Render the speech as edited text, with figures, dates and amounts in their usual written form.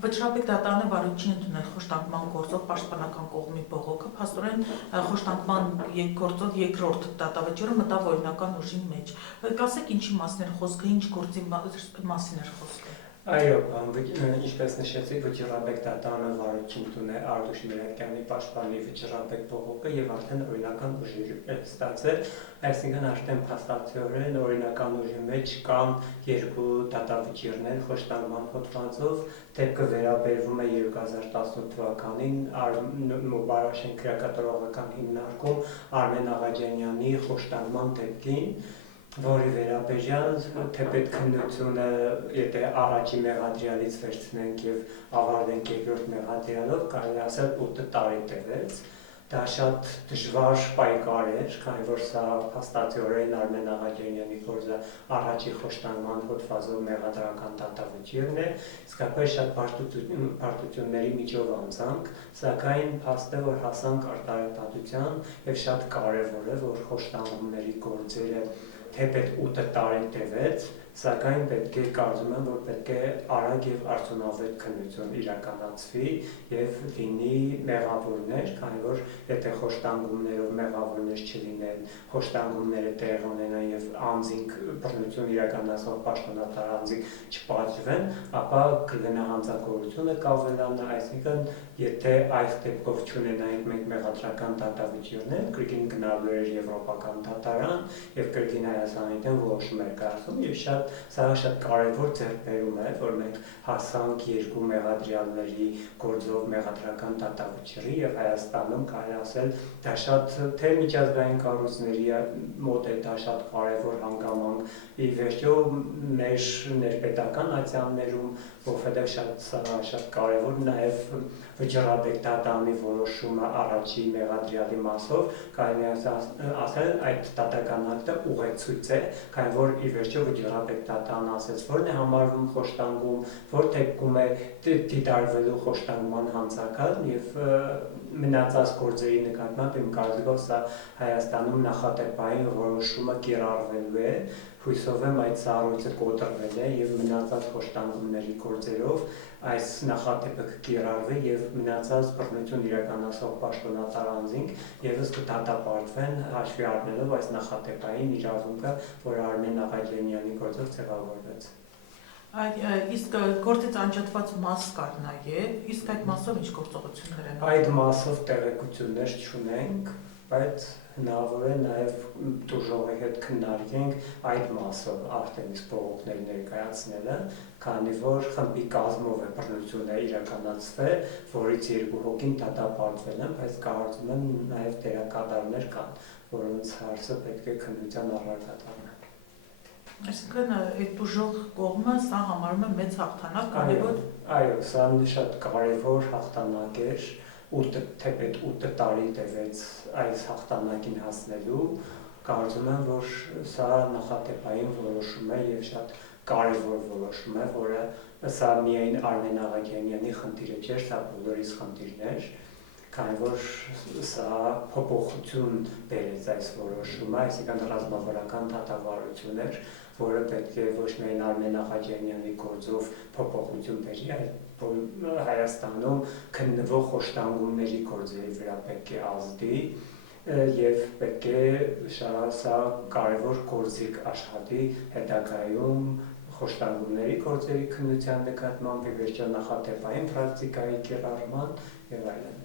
Վճռաբեկ դատարանը վարույթ չի ընդունել խոշտանգման գործով պաշտպանական կողմի բողոքը, փաստորեն խոշտանգման գործով երկրորդ դատավճիռը մտավ օրինական ուժի մեջ։ Կասեք ինչի մասին էր խոսքը, ինչ գործի մասին էր խոսքը։ Այո, ինչպես նշեցի, վճռաբեկ դատարանը վարույթ չի ընդունել Արտուշ Միրակյանի պաշտպանի վճռաբեկ բողոքը եւ արդեն օրինական ուժի ստացել, այսինքն արդեն փաստացիորեն օրինական ուժի մեջ կան երկու դատավճիռներ խոշտանգման հոդվածով, դեպքը վերաբերվում է 2018 թվականին Մոբարաշեն քրեակատարողական հիմնարկում Արմեն Աղաջանյանի խոշտանգման դեպքին, որի վերաբերյալ թեպետ քննությունը, եթե առաջի մեղադրյալից վերցնենք եւ ավարտենք երկրորդ մեղադրյալով, կարելի ասել 8 տարի տևեց։ Դա շատ դժվար պայքար էր, քանի որ սա փաստացիորեն Արմեն Աղաջանյանի գործը առաջի խոշտանգման հոդվածով մեղադրական դատավճիռն է, իսկապես շատ բարդությունների միջով անցանք, սակայն փաստ է, որ հասանք արտահայտության եւ շատ կարեւոր է, որ խոշտանգումների գործերը թեպետ 8 տարի տևեց, սակայն պետք է կարծում եմ, որ պետք է արագ եւ արդյունավետ քննություն իրականացվի եւ լինի մեղավորներ, քանի որ եթե խոշտանգումներով մեղավորներ չլինեն, խոշտանգումները տեղ ունենան եւ անձինք բռնություն իրականացնող պաշտոնատար անձինք չպատժվեն, ապա կլինի հանցագործությունը կավելանա, այսինքն եթե այս դեպքով չունենայինք մենք մեղադրական դատավճիռներ, կրկին գնալու էր եվրոպական դատարան եւ կրկին Հայաստանի դեմ որոշում էր կայացում եւ սա շատ կարևոր ձեռքբերում է, որ մենք հասանք երկու մեղադրյալների գործով մեղադրական դատավճիռի եւ Հայաստանում կարելի ասել դա շատ թե միջազգային կառույցների մոտ է դա շատ կարևոր հանգամանք, ի վերջո մեր ներպետական ատյաններում, որովհետեւ շատ կարևոր նաեւ վճռաբեկ դատարանի որոշումը առաջի մեղադրյալի մասով կարելի ասել այդ դատական ակտը ուղեցույց է, քանի որ ի վերջո վճռաբեկ դատարանը ասեց, որն է համարվում խոշտանգում, որ դեպքում է դիտարկվելու խոշտանգման հանցակալն եւ մնացած գործերի նկատմամբ իմ կարծիքով սա Հայաստանում նախատեպային որոշումը կիրառվելու է, հույսով եմ այդ սառույցը կոտրվել է եւ մնացած խոշտանգումների գործերով այս նախատեպը կկիրառվի եւ մնացած բռնություն իրականացող պաշտոնատար անձինք եւս կդատապարտվեն հաշվի առնելով այս նախատեպային իրավունքը, որ Արմեն Աղաջանյանի գործով ձևավորվեց։ Իսկ գործից անջատված մաս կար նաեւ, իսկ այդ մասով ինչ գործողություններ են։ Այդ մասով տեղեկություններ չունենք, բայց հնարավոր է նաեւ դժողի հետ քննարկենք այդ մասով արդեն իսկ բողոքներ ներկայացնելը, քանի որ խմբի կազմով է բռնությունը իրականացվել, որից երկու հոգին դատապարտվել են, բայց կարծում եմ նաեւ դերակատարներ կան, որոնց հարցը պետք է քննության առարկա դառնա։ Այսինքն այդ բուժող կողմը սա համարում է մեծ հաղթանակ, քանի որ այո, սա շատ կարևոր հաղթանակ էր, թեպետ 8 տարի տևեց այս հաղթանակին հասնելու, կարծում եմ, որ սա նախատեպային որոշում է եւ շատ կարևոր որոշում է, որը սա միայն Արմեն Աղաջանյանի խնդիրը չէր, սա բոլորիս խնդիրն էր, քանի որ սա փոփոխություն բերեց այս որոշումը, այսինքն ռազմավարական դատավարություն էր, որը պետք է ոչ միայն Արմեն Աղաջանյանի գործով փոփոխություն բերի, այլ Հայաստանում քննվող խոշտանգումների գործերի վրա պետք է ազդի եւ պետք է սա կարևոր գործիք աշխատի հետագայում խոշտանգումների գործերի քննության նկատմամբ, վերջո նախատեպային պրակտիկայի կիրառման եւ այլն։